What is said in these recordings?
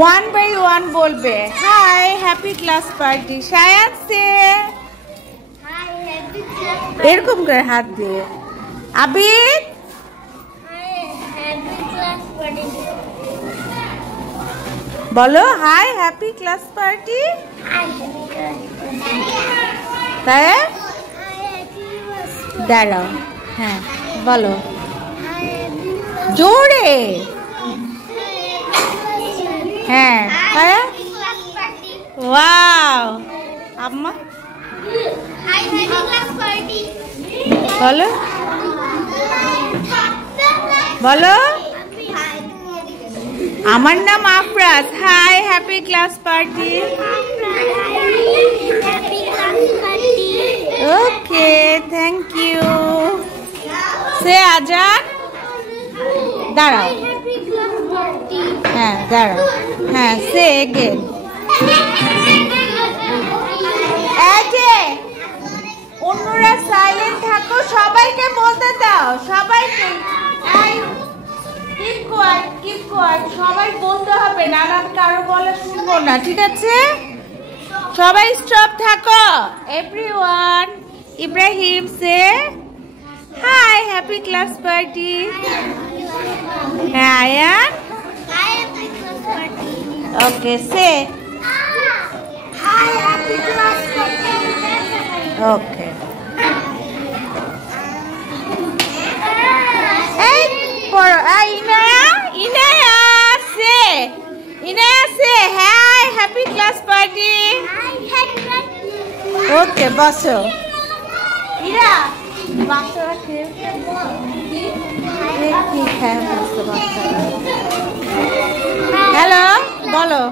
1 by 1 বলবে। Hi happy class party. Shayan say hi happy class এরকম করে হাত দিয়ে। Abid hi happy class party বলো hi happy class party. Hi happy class তাই হাই হ্যাপি ক্লাস দাঁড়াও। হ্যাঁ বলো হাই জোরে। হ্যাঁ তাই ক্লাস পার্টি ওয়াও আম্মা হাই হ্যাপি ক্লাস পার্টি বলো বলো আমার নাম Afraz. Hi happy class party. Happy class party okay thank you. Say Azan দাঁড়াও। হ্যাপি ক্লাস পার্টি হ্যাঁ দাঁড়াও। হ্যাঁ সে এগেন। এই যে অন্যরা সাইলেন্ট থাকো, সবাইকে বলতে দাও। সবাইকে কিপ কোয়াইট সবাই বলতে হবে, নানা কারো বলা শুনবো না, ঠিক আছে? সবাই স্টপ থাকো। Everyone Ibrahim say hi happy class party. হ্যাঁ Ayan hi happy class party okay say hi happy class party okay. এই পড়ো। Inaya Inaya say Inaya say hi happy class party. Hi happy class okay বসো। ইরা বাচ্চারা খেলছে ঠিক হ্যাঁ বুঝতে পারছি। হ্যালো বলো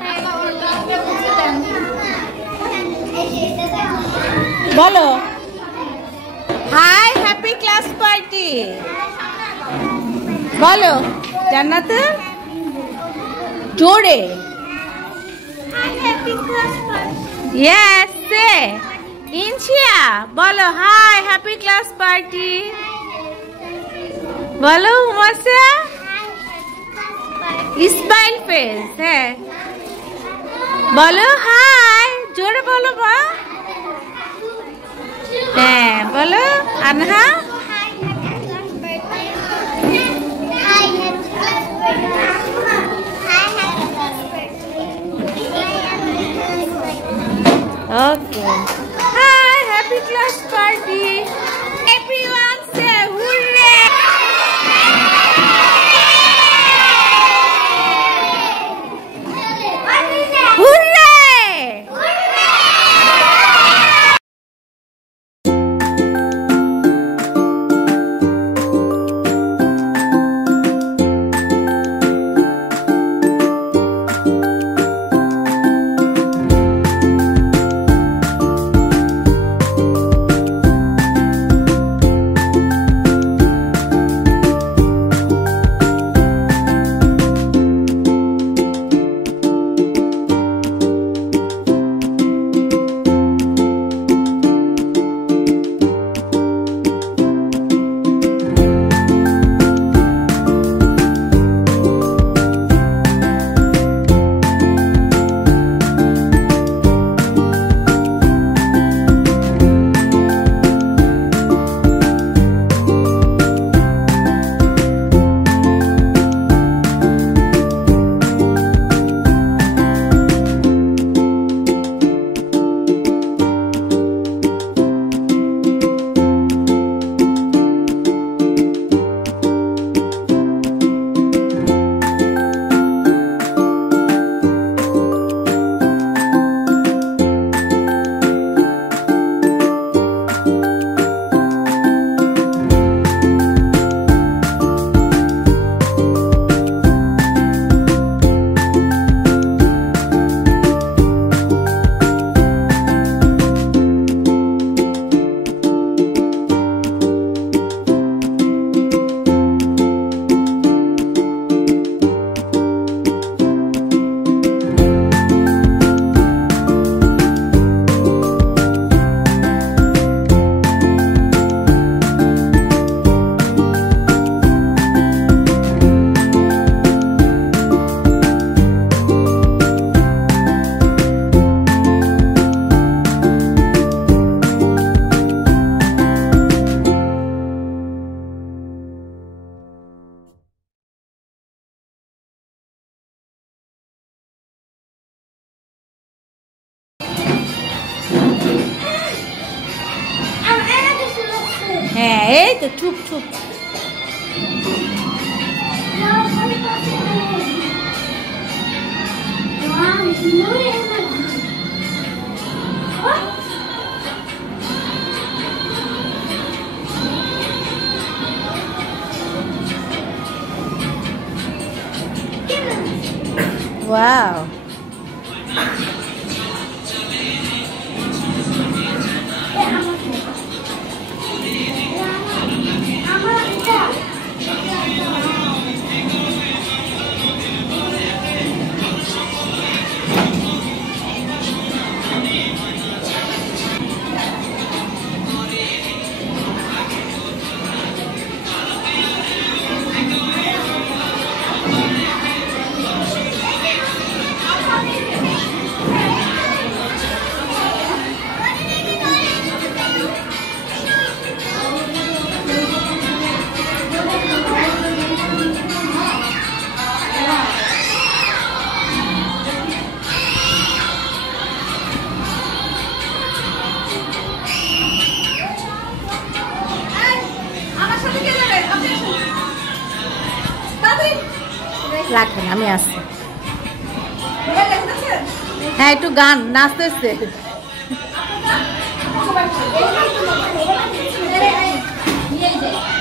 বলো হাই হ্যাপি ক্লাস পার্টি বলো জান্নাত জোরে। Hi happy class party yes say Inshia বলো হাই হ্যাপি ক্লাস পার্টি বলো। হুমাসা স্মাইল ফেস হ্যাঁ বলো হাই জোরে বলো মা। হ্যাঁ বলো Anha okay hi happy class party. Everyone say hurray. Hurray তো চুপ চুপ। Wow. রাখেন আমি আসছি। হ্যাঁ একটু গান নাচতেছে।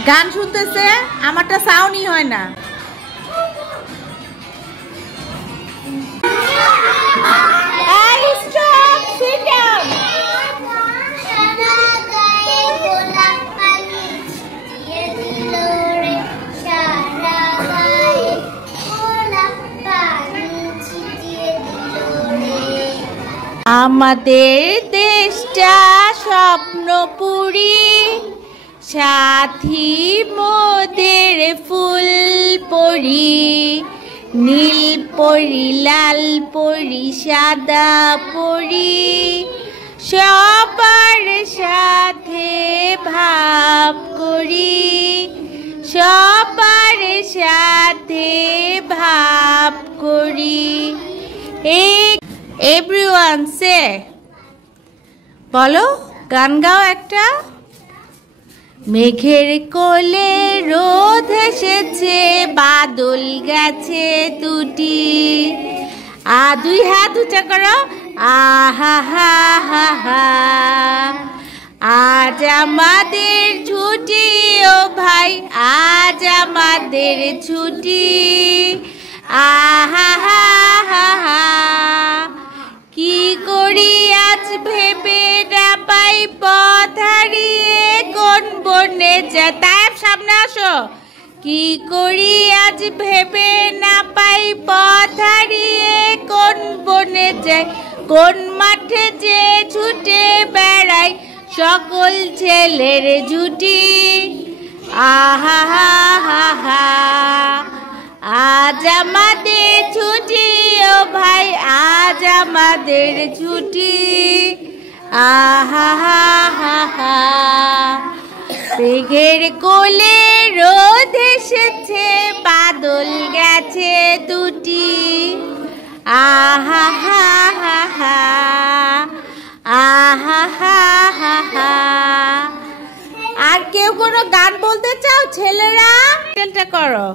গান শুনতেছে, আমারটা সাউন্ডই হয় না। আমাদের দেশটা স্বপ্নপুরী, সাথী মোদের ফুল পরি, নীল পরি লাল পরি সাদা পরি, সবার সাথে ভাব করি, সবার সাথে ভাব করি। Everyone say, বলো গান গাও একটা। মেঘের কোলে রোদ এসেছে, বাদল গেছে দুটি। দুই হাত উঁচা করো। আহা হা হা হা, আজ আমাদের ছুটি ও ভাই, আজ আমাদের ছুটি। আহা হা হা হা, কি করি আজ ভেবে না পাই, পথ হারিয়ে কোন বনে যায়। তার সামনে আসো। কি করি আজ ভেবে না পাই, পথ হারিয়ে কোন বনে যায়, কোন মাঠে যে ছুটে বেড়াই সকল ছেলের জুটি। আহা হা হা হা, আজ আমাদের ছুটি ও ভাই, আজ আমাদের ছুটি। আহা হা হা হা, মেঘের কোলে রোদ এসেছে, বাদল গেছে দুটি। আহা হা হা হা, আহা হা হা হা। আর কেউ কোনো গান বলতে চাও ছেলেরা? চেষ্টা করো।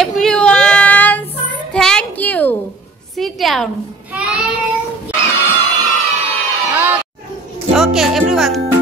Everyone, thank you. Sit down. Okay, everyone.